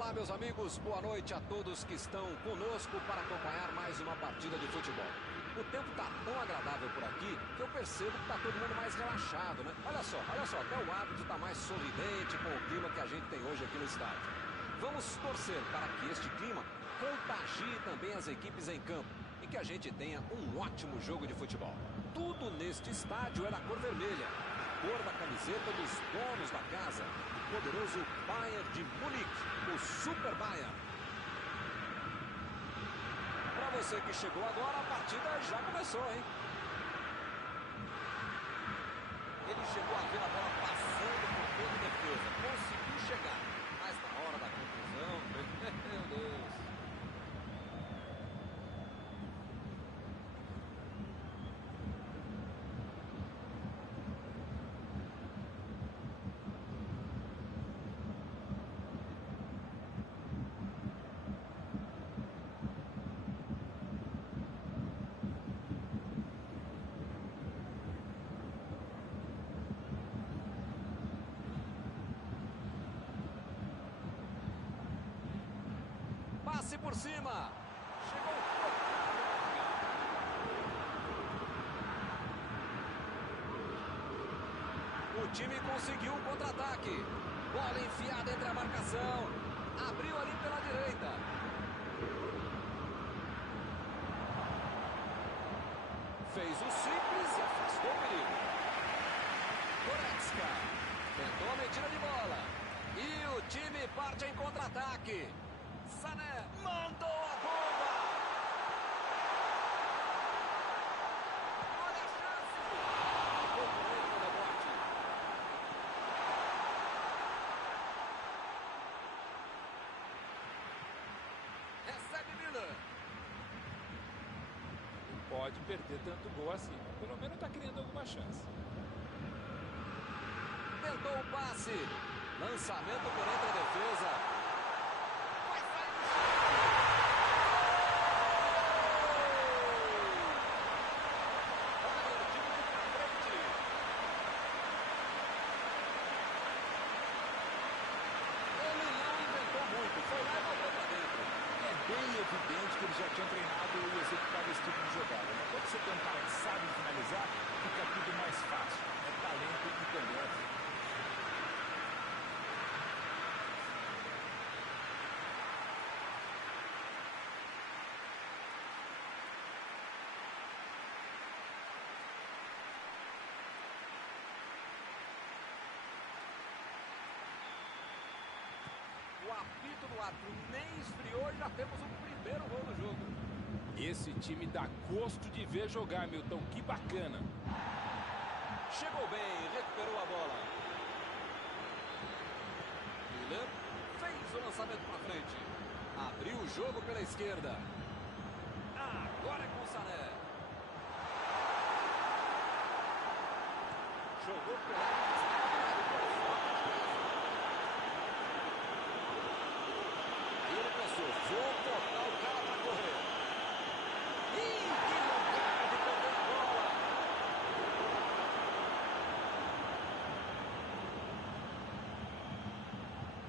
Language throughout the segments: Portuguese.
Olá, meus amigos, boa noite a todos que estão conosco para acompanhar mais uma partida de futebol. O tempo está tão agradável por aqui que eu percebo que está todo mundo mais relaxado, né? Olha só, até o árbitro está mais sorridente com o clima que a gente tem hoje aqui no estádio. Vamos torcer para que este clima contagie também as equipes em campo e que a gente tenha um ótimo jogo de futebol. Tudo neste estádio é da cor vermelha, a cor da camiseta dos donos da casa, o poderoso Bayern de Munique, o Super Bayern. Para você que chegou agora, a partida já começou, hein? Ele chegou a ver a bola passando por toda a defesa, conseguiu chegar, mas na hora da conclusão, meu Deus. Passe por cima. Chegou. O time conseguiu um contra-ataque. Bola enfiada entre a marcação. Abriu ali pela direita. Fez o simples e afastou o perigo. Goretzka tentou a metida de bola. E o time parte em contra-ataque. Sané mandou a bomba! Olha a chance! Ficou com ele no rebote. Recebe Miller. Não pode perder tanto gol assim. Pelo menos está criando alguma chance. Tentou o passe. Lançamento por entre a defesa. Bem evidente que ele já tinha treinado e executado esse tipo de jogada. Mas quando você tem um cara que sabe finalizar, fica tudo mais fácil. É talento e tendência. O apito do árbitro nem esfriou e já temos o primeiro gol do jogo. Esse time dá gosto de ver jogar, Milton. Que bacana. Chegou bem, recuperou a bola. Miller fez o lançamento para frente. Abriu o jogo pela esquerda. Agora é com o Sané. Jogou por lá. Vou botar o cara para correr. Ih, que lugar de perder a bola.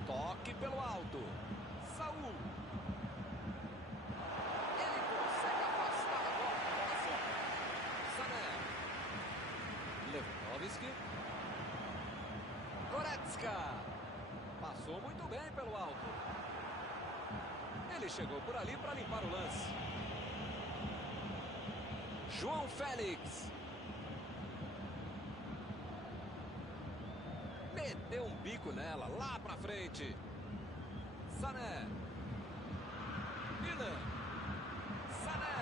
Toque pelo alto. Saúl. Ele consegue afastar a bola da bola. Sané. Lewandowski. Goretzka. Passou muito bem pelo alto. Ele chegou por ali para limpar o lance. João Félix. Meteu um bico nela, lá para frente. Sané. Miller. Sané.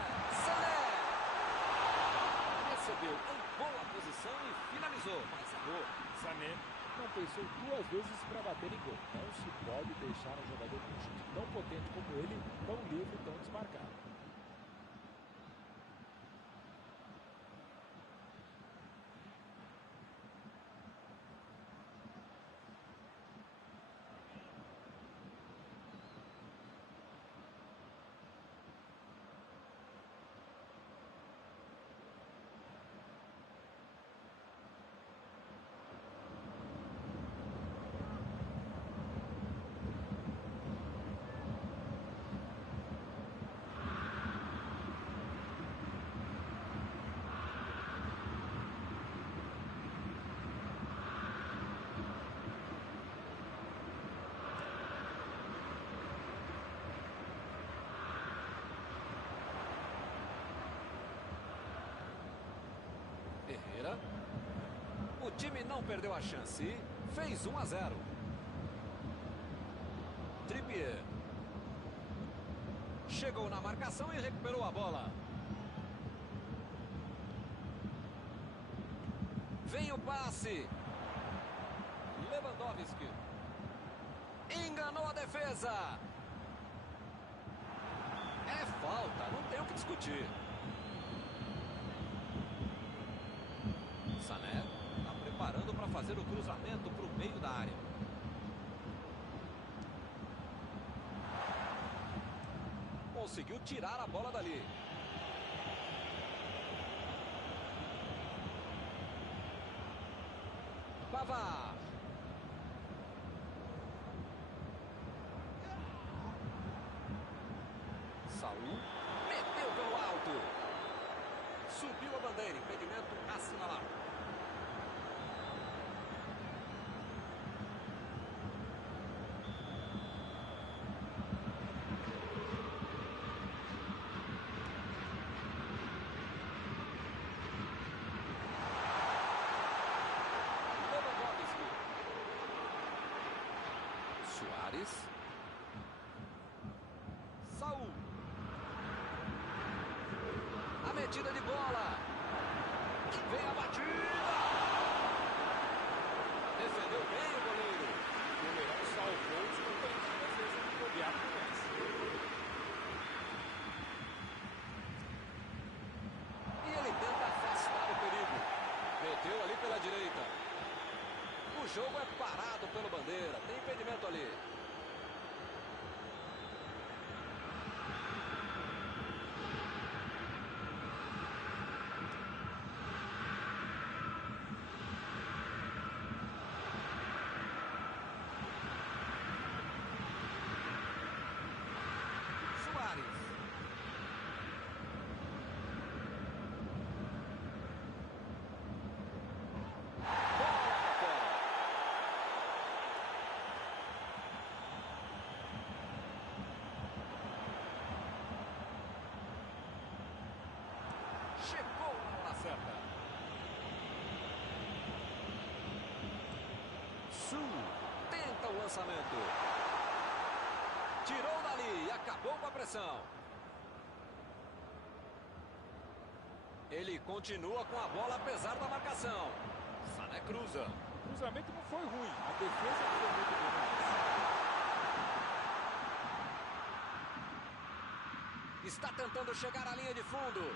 Recebeu em boa posição e finalizou, mas errou. Sané não pensou duas vezes para bater em gol. Não se pode deixar um jogador com um chute tão potente como ele, tão livre, tão desmarcado. O time não perdeu a chance e fez 1-0. Trippier. Chegou na marcação e recuperou a bola. Vem o passe. Lewandowski. Enganou a defesa. É falta, não tem o que discutir. Sané está preparando para fazer o cruzamento para o meio da área. Conseguiu tirar a bola dali. Pavard. Saul meteu pelo alto. Subiu a bandeira, impedimento assinalado. Lewandowski. Suárez. Saul. A metida de bola. E vem a batida. Defendeu bem o goleiro. O goleirão salvou os companheiros de defesa de bobear com esse. E ele tenta afastar o perigo. Meteu ali pela direita. O jogo é parado pelo bandeira. Tem impedimento ali. Suárez. Bola pra fora. Chegou na hora certa. Su tenta o lançamento. Tirou dali e acabou com a pressão. Ele continua com a bola apesar da marcação. Sané cruza. O cruzamento não foi ruim. A defesa foi muito boa. Está tentando chegar à linha de fundo.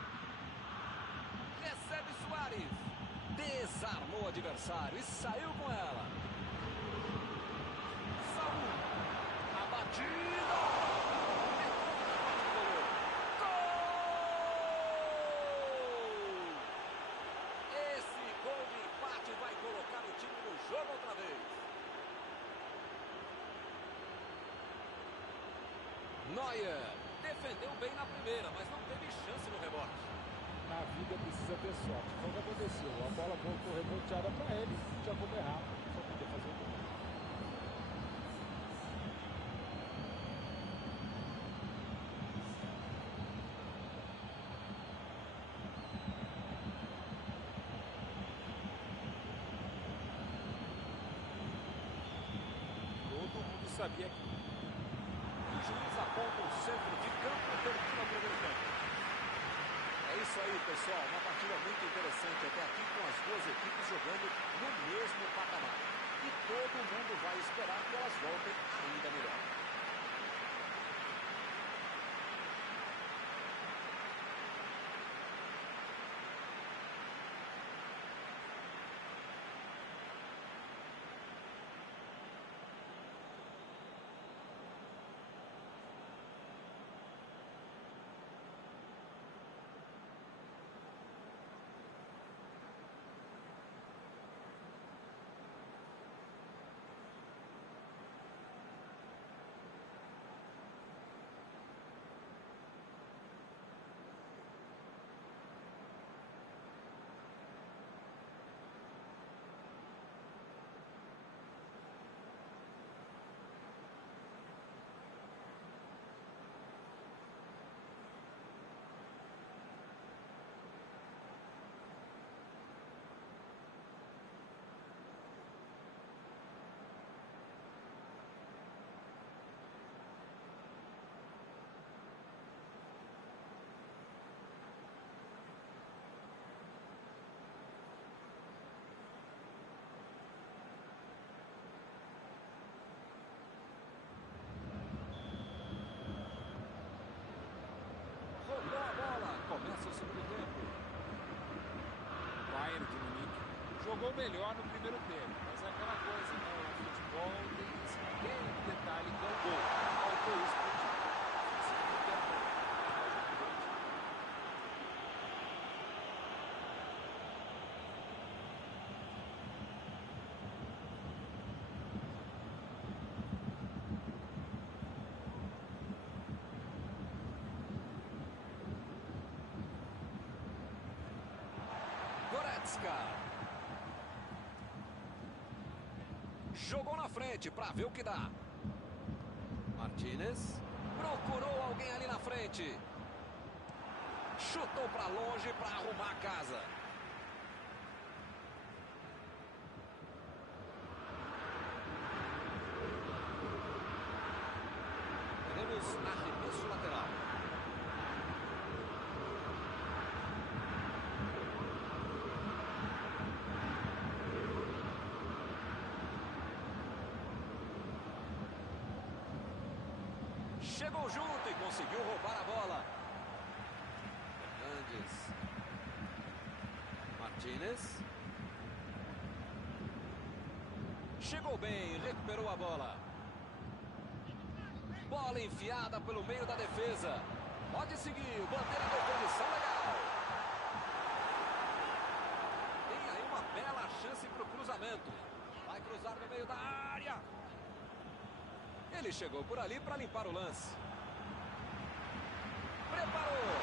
Recebe Suárez. Desarmou o adversário e saiu com ela. Saul. A batida. Gol! Esse gol de empate vai colocar o time no jogo outra vez. Neuer defendeu bem na primeira, mas não teve chance no rebote. Na vida precisa ter sorte. Foi o que aconteceu. A bola voltou reboteada para ele. Já como errar, só podia fazer o gol. Todo mundo sabia que O juiz aponta o centro de campo e termina o primeiro tempo. É isso aí, pessoal. Uma partida muito interessante até aqui, com as duas equipes jogando no mesmo patamar. E todo mundo vai esperar que elas voltem ainda melhor. jogou melhor no primeiro tempo, mas é aquela coisa, né? O futebol tem esse pequeno detalhe que é o gol. Faltou isso pro time. Goretzka. Jogou na frente para ver o que dá. Martínez procurou alguém ali na frente. Chutou para longe para arrumar a casa. Teremos arremesso lateral. Chegou junto e conseguiu roubar a bola. Fernandes. Martínez. Chegou bem, recuperou a bola. Bola enfiada pelo meio da defesa. Pode seguir, bandeira de oposição legal. Tem aí uma bela chance para o cruzamento. Vai cruzar no meio da área. Ele chegou por ali para limpar o lance. Preparou.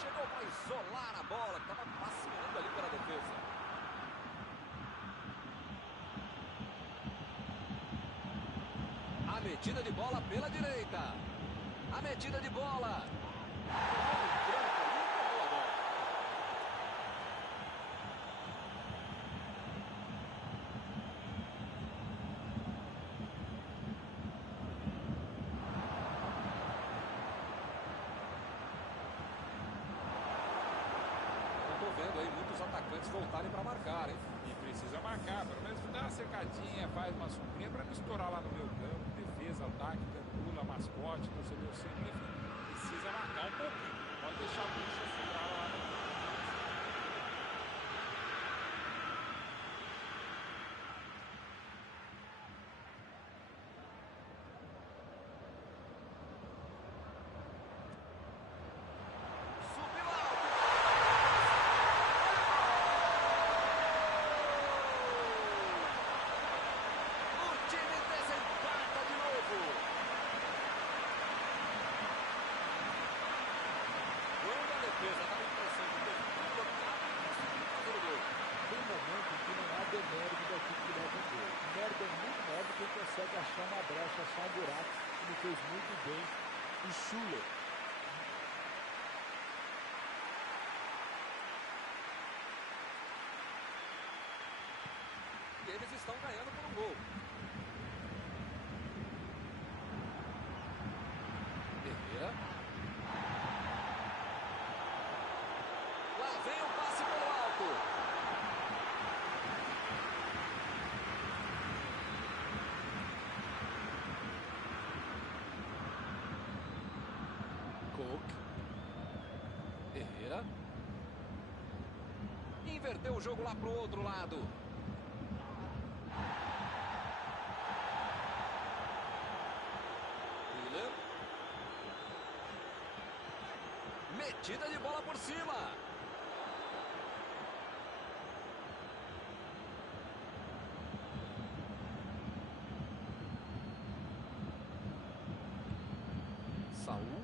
Chegou para isolar a bola, que estava passeando ali pela defesa. A metida de bola pela direita. A metida de bola. Vendo aí muitos atacantes voltarem para marcar, hein? E precisa marcar, pelo menos dá uma secadinha, faz uma sombrinha para não estourar lá no meio campo, defesa, ataque, cancula, mascote, torcedor sempre, enfim, precisa marcar um pouquinho, pode deixar a bucha sobrar lá no consegue achar uma brecha, achar um buraco. Ele fez muito bem o Schuller. E eles estão ganhando por um gol. Herrera. Lá vem o passe pelo alto. Herrera. Inverteu o jogo lá pro outro lado. Willer. Metida de bola por cima. Saul.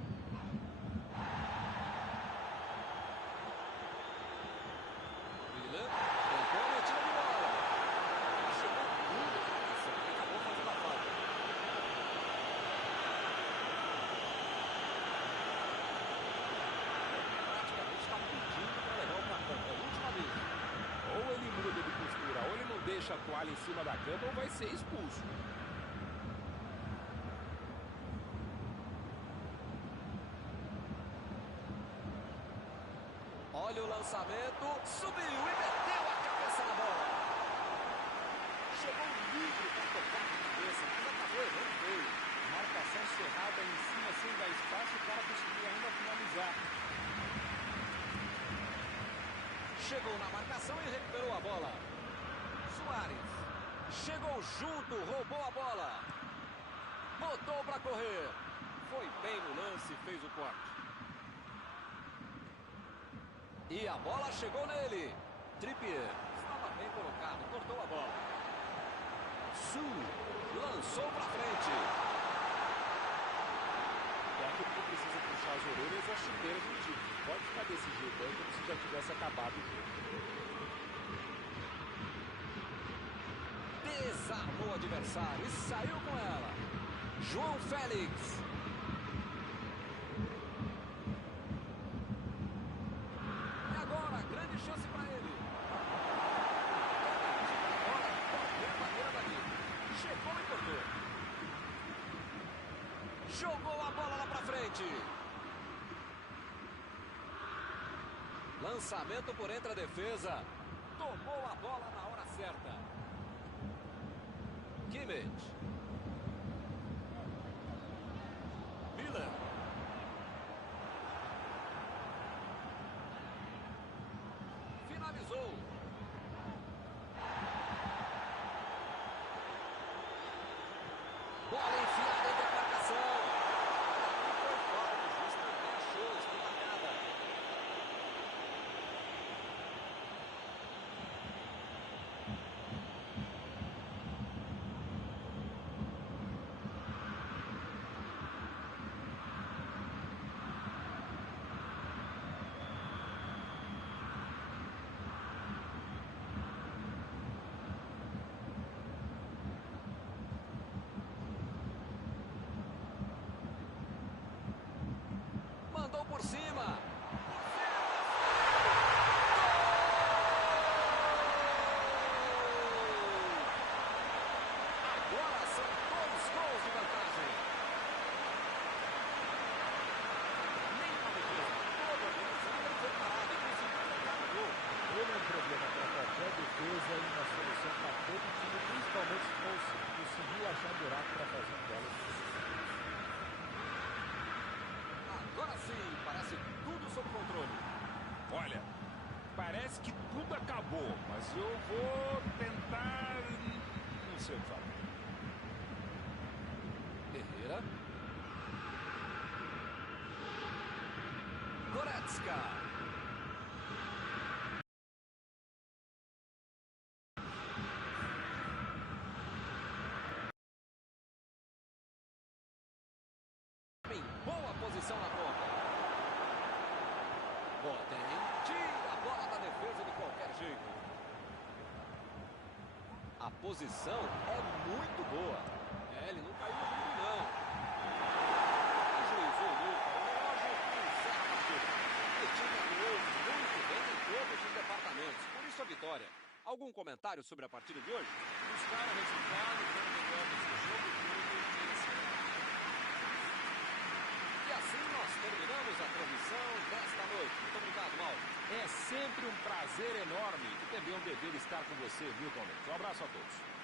Deixa a toalha em cima da cama ou vai ser expulso. Olha o lançamento, subiu e meteu a cabeça na bola. Chegou livre para tocar de cabeça, mas acabou errando feio. Marcação cerrada em cima sem dar espaço, o cara conseguiu ainda finalizar. marcação e recuperou a bola. Suárez chegou junto, roubou a bola. Botou para correr. Foi bem no lance e fez o corte. E a bola chegou nele. Trippier estava bem colocado, cortou a bola. Lançou para frente. O técnico precisa puxar as orelhas e as chuteiras do time. Não pode ficar desse jeito aí como se já tivesse acabado o jogo. Desarmou o adversário e saiu com ela. João Félix. E agora, grande chance para ele. Agora, qualquer maneira dali. Chegou e cortou. Jogou a bola lá para frente. Lançamento por entre a defesa. Tomou a bola na hora certa. Kimmich. Miller. Finalizou. Bola enfiada entre a marcação. Foi fora do juiz, também achou, espetada. Mandou por cima. Agora são 2 gols de vantagem. Nem uma defesa. Todo o adversário foi parado e conseguiu marcar o gol. Ele é um problema para qualquer defesa e uma solução para todo time, principalmente se conseguiu achar um buraco para fazer um belo. Agora sim, parece tudo sob controle. Olha, parece que tudo acabou, mas eu vou tentar... Não sei o que falar. Herrera. Goretzka. Em boa posição na ponta. Botem. Tira a bola da defesa de qualquer jeito. A posição é muito boa. Ele não caiu no mundo, não. Ajuizou o luta. O relógio encerra a partida. O time atuou muito bem em todos os departamentos. Por isso a vitória. Algum comentário sobre a partida de hoje? Buscar o resultado, foram melhor nesse jogo todo. E assim nós terminamos a transmissão desta noite. Muito obrigado, Mauro. É sempre um prazer enorme e também um dever estar com você, Milton Leite. Um abraço a todos.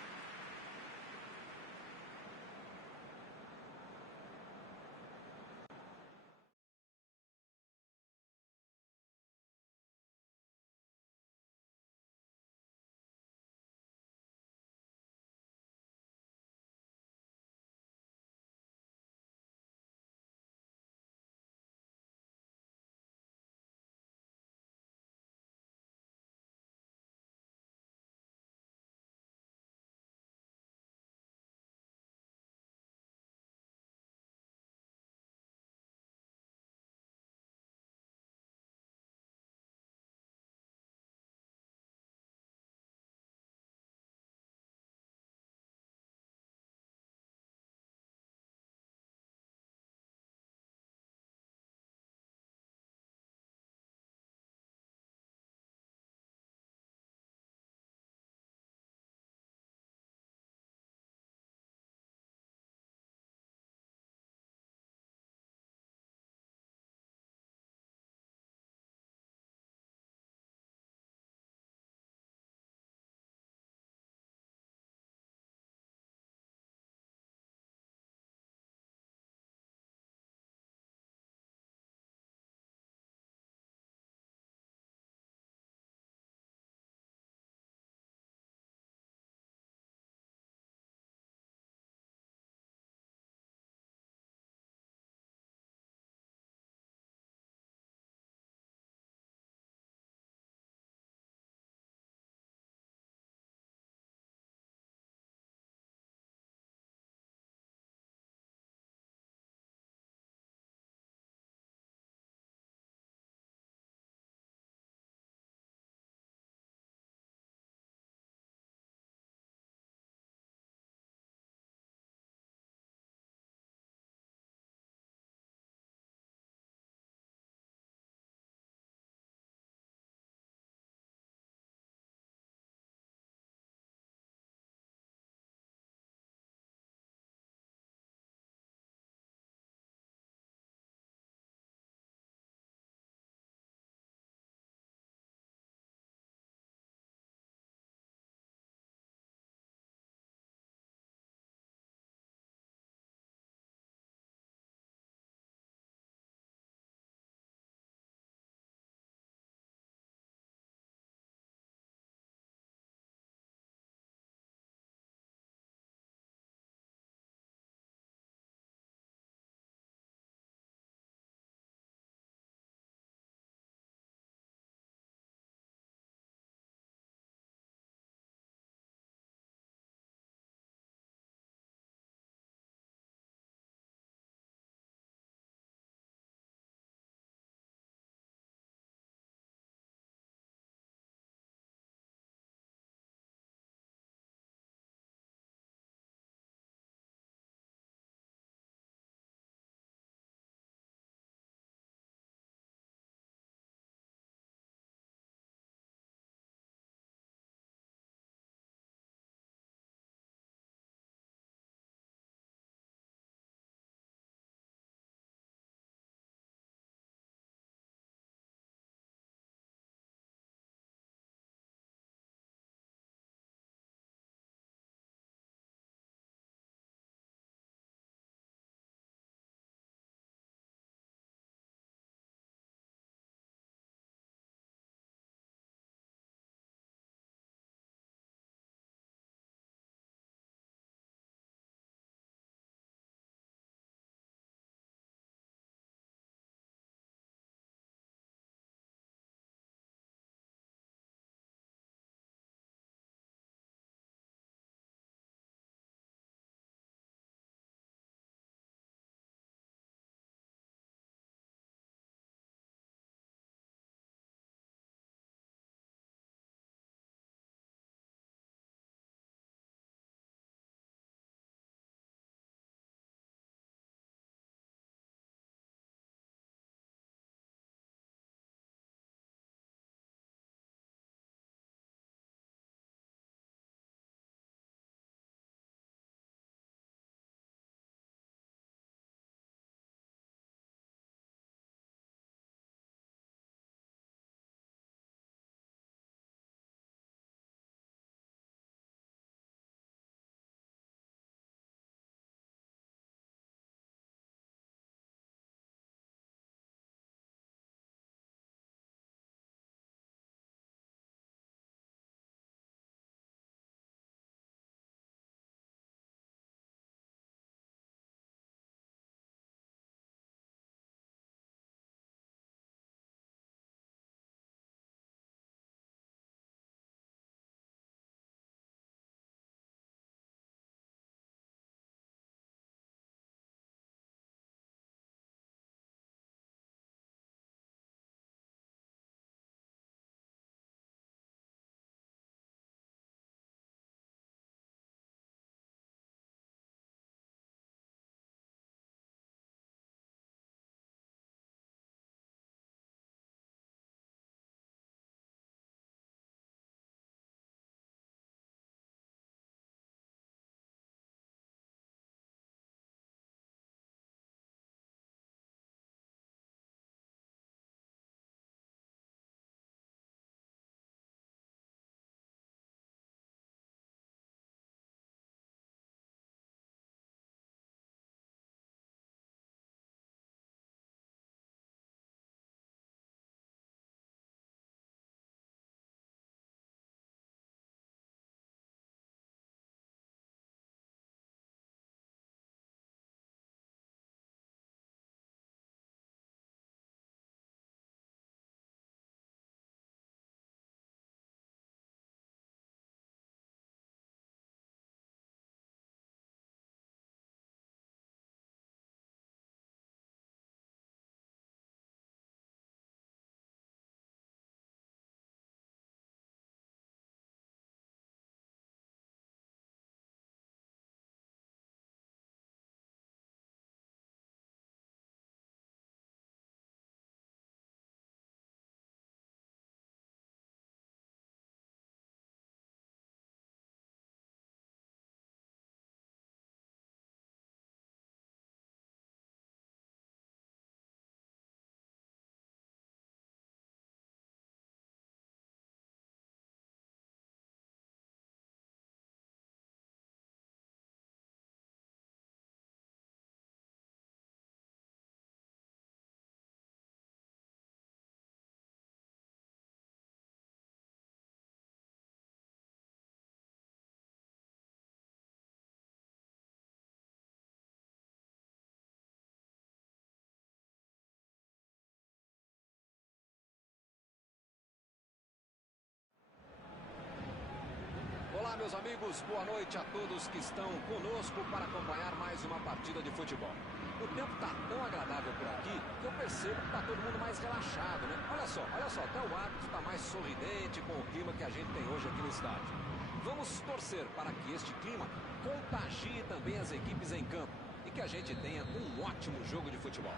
Olá, meus amigos, boa noite a todos que estão conosco para acompanhar mais uma partida de futebol. O tempo está tão agradável por aqui que eu percebo que está todo mundo mais relaxado, né? Olha só, até o árbitro está mais sorridente com o clima que a gente tem hoje aqui no estádio. Vamos torcer para que este clima contagie também as equipes em campo e que a gente tenha um ótimo jogo de futebol.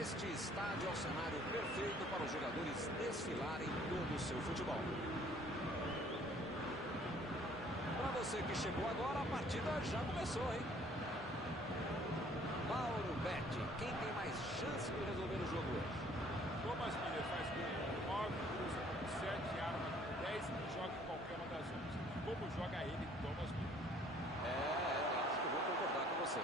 Este estádio é o cenário perfeito para os jogadores desfilarem todo o seu futebol. Para você que chegou agora, a partida já começou, hein? Mauro Betti, quem tem mais chance de resolver o jogo hoje? Thomas Miller faz gol com 9, cruza com 7, arma com 10 e joga em qualquer uma das 11. Como joga ele, Thomas Miller? Acho que eu vou concordar com você.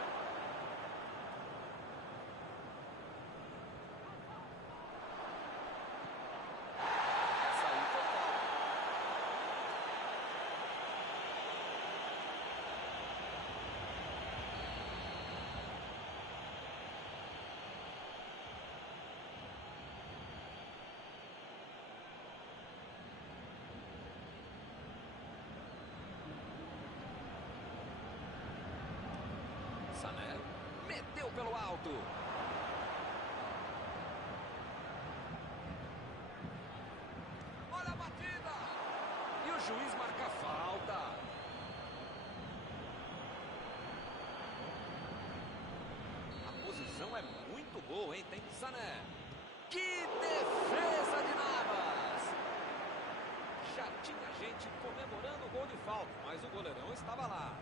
Sané meteu pelo alto. Olha a batida. E o juiz marca falta. A posição é muito boa, hein? Tem Sané. Que defesa de Navas. Já tinha gente comemorando o gol de falta, mas o goleirão estava lá.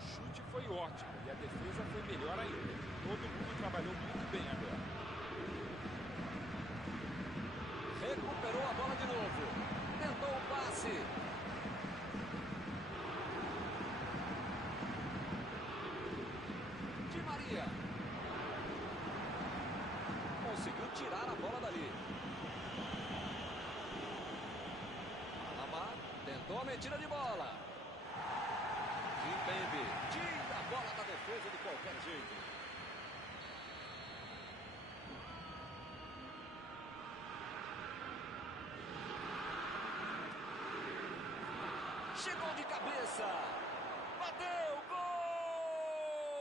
O chute foi ótimo e a defesa foi melhor ainda. Todo mundo trabalhou muito bem agora. Recuperou a bola de novo. Tentou o passe. Di Maria. Conseguiu tirar a bola dali. Alamar tentou a metida de bola. Kimpembe tira a bola da defesa de qualquer jeito. Chegou de cabeça. Bateu, gol!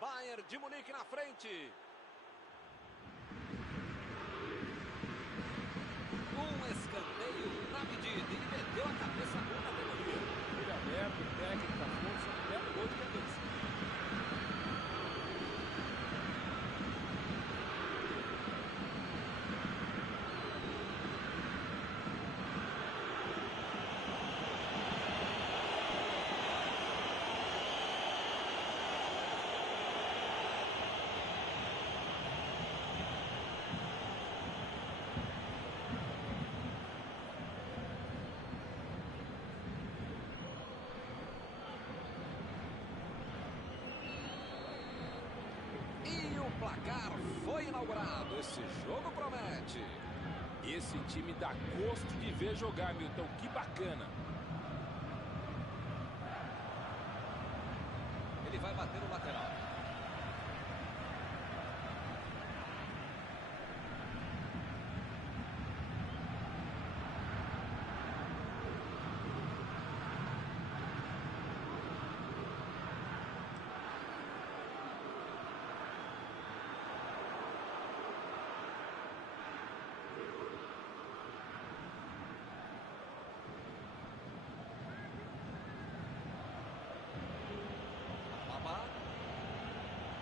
Bayern de Munique na frente. Um escanteio na medida. Ele meteu a cabeça com categoria. Ele aberto, técnica, força, belo gol de cabeça. O placar foi inaugurado. Esse jogo promete. Esse time dá gosto de ver jogar, Milton. Que bacana. Ele vai bater no lateral.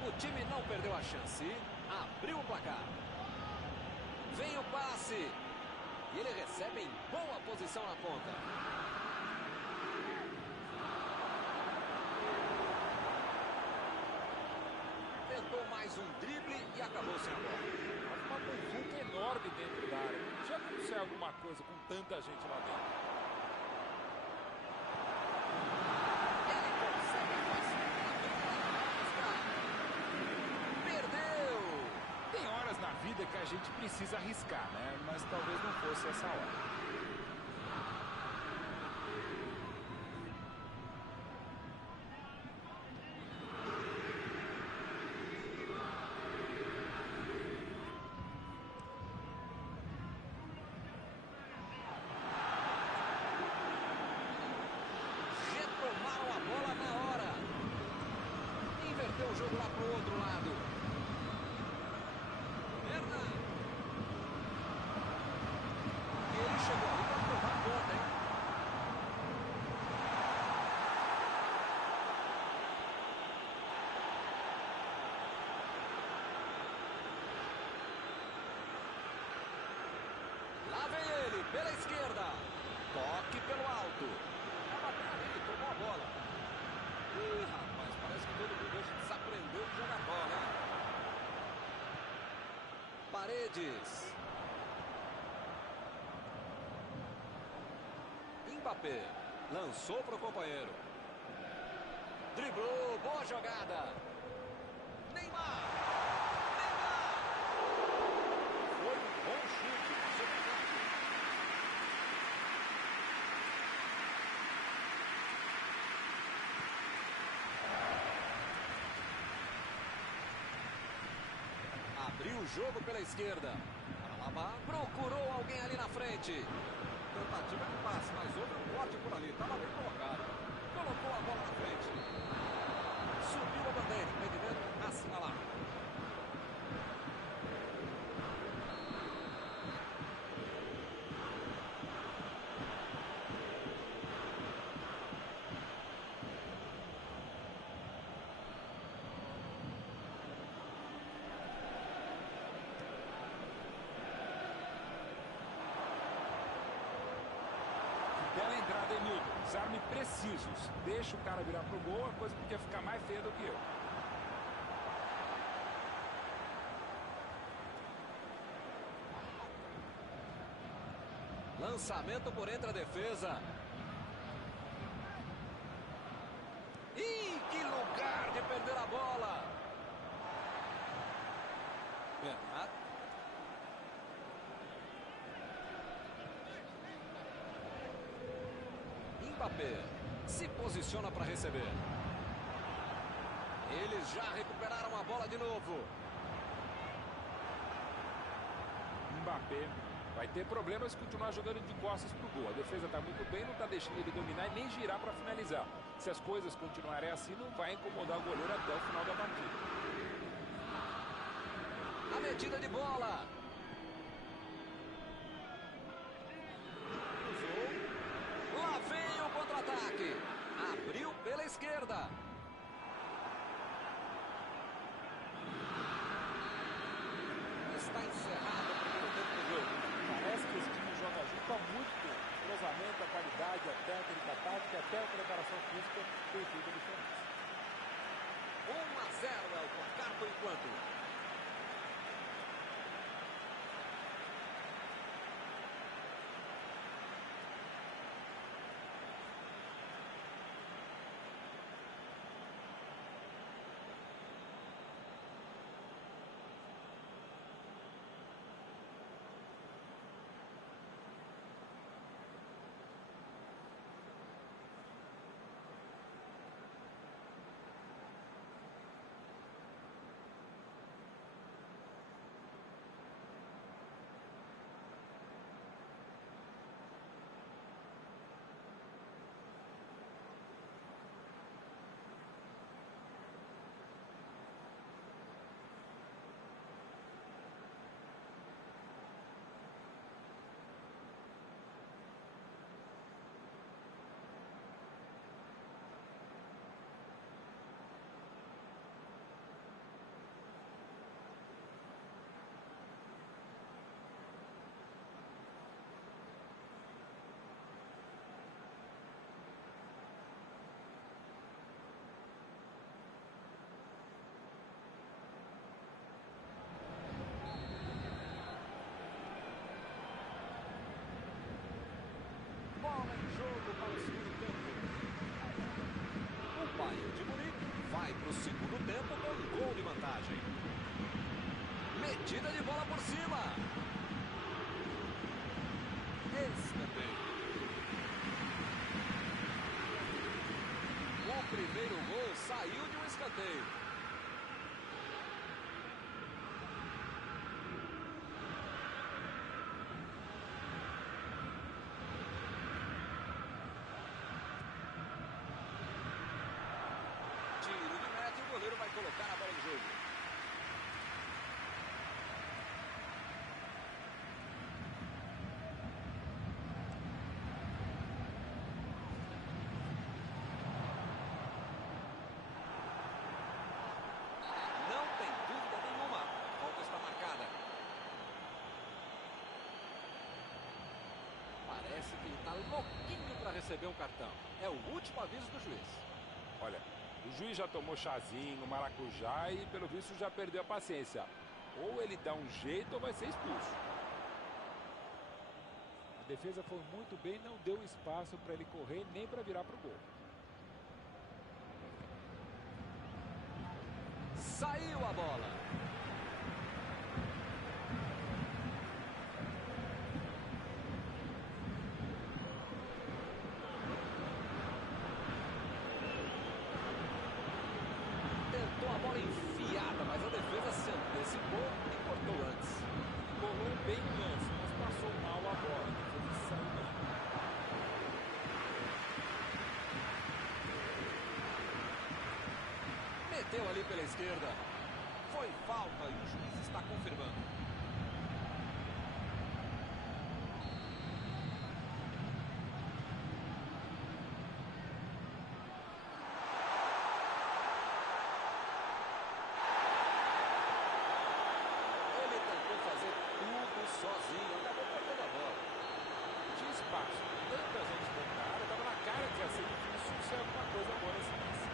O time não perdeu a chance. Abriu o placar. Vem o passe. E ele recebe em boa posição na ponta. Tentou mais um drible e acabou sem a bola. Uma muvuca enorme dentro da área. Já aconteceu alguma coisa com tanta gente lá dentro? Na vida que a gente precisa arriscar, né? Mas talvez não fosse essa hora. Pela esquerda. Toque pelo alto. Tava bem ali, tomou a bola. Ih, rapaz, parece que todo mundo hoje desaprendeu de jogar bola, hein? Paredes. Mbappé. Lançou para o companheiro. Driblou, boa jogada. Neymar. Neymar. Foi um bom chute, passou bem rápido. Abriu o jogo pela esquerda. Alaba procurou alguém ali na frente. Tentativa de passe, mas houve um corte por ali. Estava bem colocado. Colocou a bola na frente. Subiu a bandeira. Impedimento assinalado. Bela entrada, Emilton. Desarme precisos. Deixa o cara virar pro gol, a coisa podia ficar mais feia do que eu. Lançamento por entre a defesa. Ih, que lugar de perder a bola. Bernardo. Mbappé se posiciona para receber. Eles já recuperaram a bola de novo. Mbappé vai ter problemas se continuar jogando de costas pro gol. A defesa está muito bem, não está deixando ele dominar e nem girar para finalizar. Se as coisas continuarem assim, não vai incomodar o goleiro até o final da partida. A metida de bola. Lá vem o contra-ataque. Abriu pela esquerda. Está encerrado o primeiro tempo do jogo. Parece que esse time joga junto há muito tempo. O cruzamento, a qualidade, a técnica, a tática, até a preparação física tem feito a diferença. 1-0 é o placar por enquanto. Bola em jogo para o segundo tempo. O Bayern de Munique vai para o segundo tempo com um gol de vantagem. Metida de bola por cima. Escanteio. O primeiro gol saiu de um escanteio. Tiro de meta e o goleiro vai colocar a bola em jogo. Não tem dúvida nenhuma. A falta está marcada. Parece que ele está louquinho para receber um cartão. É o último aviso do juiz. Olha, o juiz já tomou chazinho, maracujá e pelo visto já perdeu a paciência. Ou ele dá um jeito ou vai ser expulso. A defesa foi muito bem, não deu espaço para ele correr nem para virar para o gol. Saiu a bola. Tentou a bola enfiada, mas a defesa se antecipou e cortou antes. Colou bem o lance, mas passou mal a bola. A defesa saiu bem. Meteu ali pela esquerda. Foi falta e o juiz está confirmando. Ele tentou fazer tudo sozinho, acabou perdendo a bola. Tinha espaço, tanta gente dentro da área, tava na cara que ia ser difícil ser alguma coisa boa nesse lance.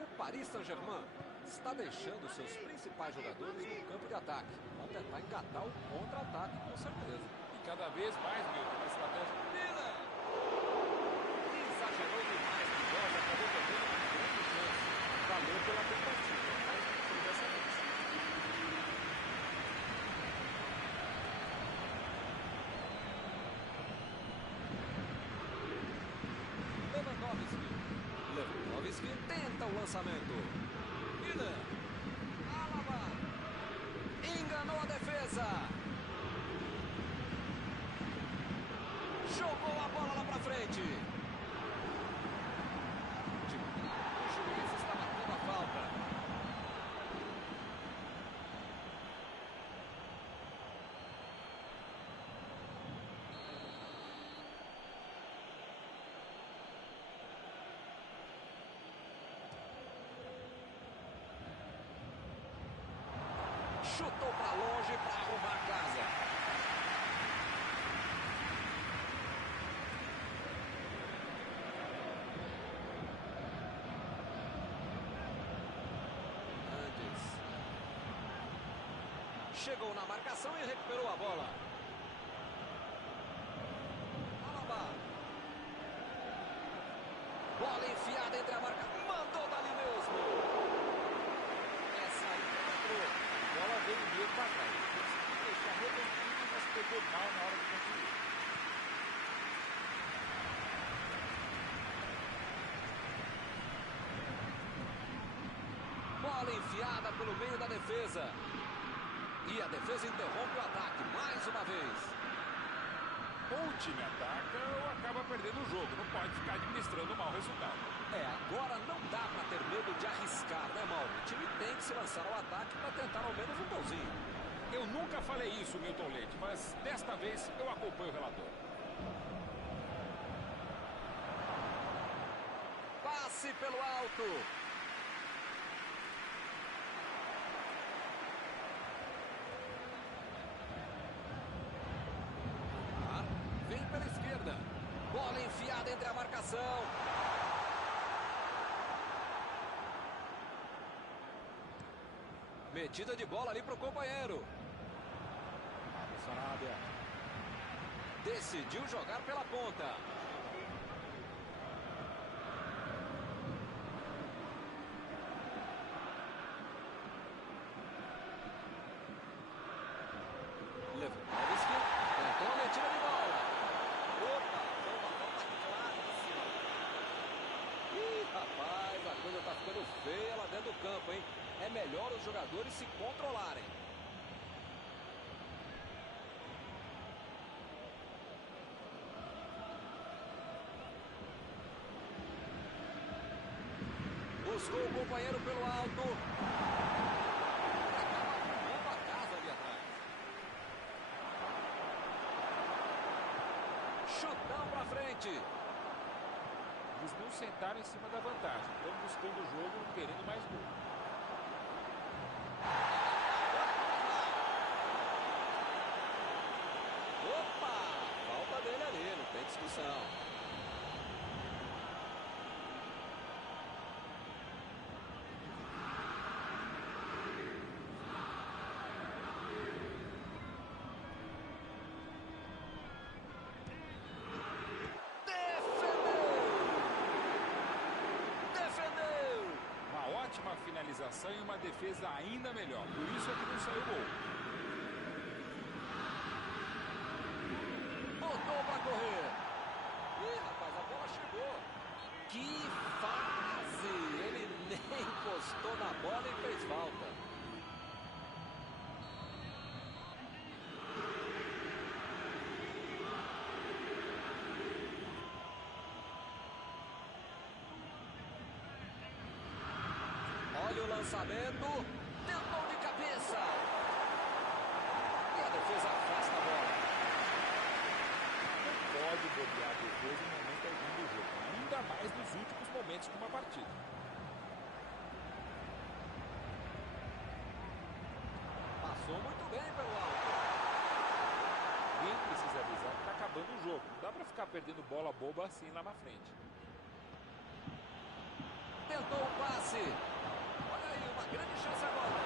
O Paris Saint-Germain está deixando seus principais jogadores no campo de ataque. Vão tentar engatar o contra-ataque, com certeza. E cada vez mais, Milton, uma estratégia. Miller! Exagerou demais na bola, acabou perdendo uma grande chance. Valeu pela tentativa, mas não foi dessa vez. Lewandowski tenta o lançamento. Miller. Alaba. Enganou a defesa. Jogou a bola lá pra frente. O juiz está batendo a falta. Chutou para longe para arrumar a casa. Andes. Chegou na marcação e recuperou a bola. Alaba. Bola enfiada entre a marca. Mandou dali mesmo. Essa aí entrou. A bola veio meio para trás. Ele conseguiu deixar redondinho, mas pegou mal na hora de concluir. Bola enfiada pelo meio da defesa. E a defesa interrompe o ataque mais uma vez. Ou o time ataca ou acaba perdendo o jogo. Não pode ficar administrando o mau resultado. Agora não dá para ter medo de arriscar, né, Mauro? O time tem que se lançar ao ataque para tentar ao menos um golzinho. Eu nunca falei isso, Milton Leite, mas desta vez eu acompanho o relator. Passe pelo alto. Vem pela esquerda. Bola enfiada entre a marcação. Metida de bola ali pro companheiro. Sarabia. Decidiu jogar pela ponta. Lewandowski tentou a metida de bola. Opa, foi uma falta claríssima. Ih, rapaz, a coisa tá ficando feia lá dentro do campo, hein? É melhor os jogadores se controlarem. Buscou o companheiro pelo alto. Acaba arrumando a casa ali atrás. Chutão pra frente. sentaram em cima da vantagem. Estão buscando o jogo, querendo mais gol. Opa! Falta dele ali, não tem discussão. Uma finalização e uma defesa ainda melhor. Por isso é que não saiu gol. Botou pra correr. Ih, rapaz, a bola chegou. Que fase! Ele nem encostou na bola e fez falta. Olha o lançamento, tentou de cabeça. E a defesa afasta a bola. Não pode bobear a defesa em momento algum do jogo, ainda mais nos últimos momentos de uma partida. Passou muito bem pelo alto. Quem precisa avisar que está acabando o jogo. Não dá para ficar perdendo bola boba assim lá na frente. Tentou o passe. Olha aí, uma grande chance agora.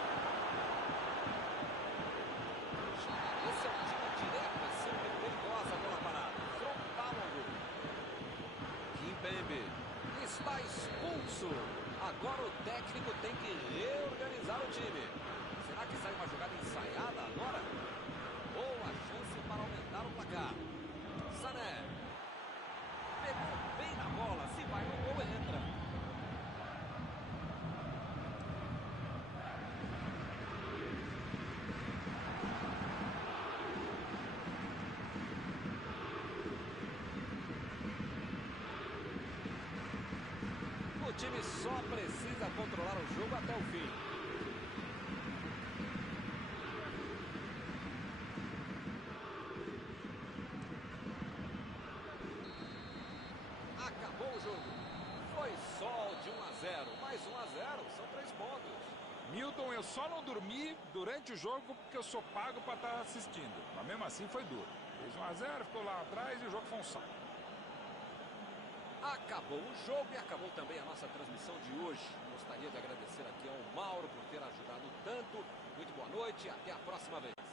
Esse é um tiro direto, é sempre perigosa a bola parada. Frontal ao gol. Kimpembe está expulso. Agora o técnico tem que reorganizar o time. Será que sai uma jogada ensaiada agora? Boa chance para aumentar o placar. Sané. Pegou bem na bola. Se vai no gol, entra. O time só precisa controlar o jogo até o fim. Acabou o jogo. Foi só de 1-0. Mais 1-0, são 3 pontos. Milton, eu só não dormi durante o jogo porque eu sou pago para estar assistindo. Mas mesmo assim foi duro. Fez 1-0, ficou lá atrás e o jogo foi um saco. Acabou o jogo e acabou também a nossa transmissão de hoje. Gostaria de agradecer aqui ao Mauro por ter ajudado tanto. Muito boa noite e até a próxima vez.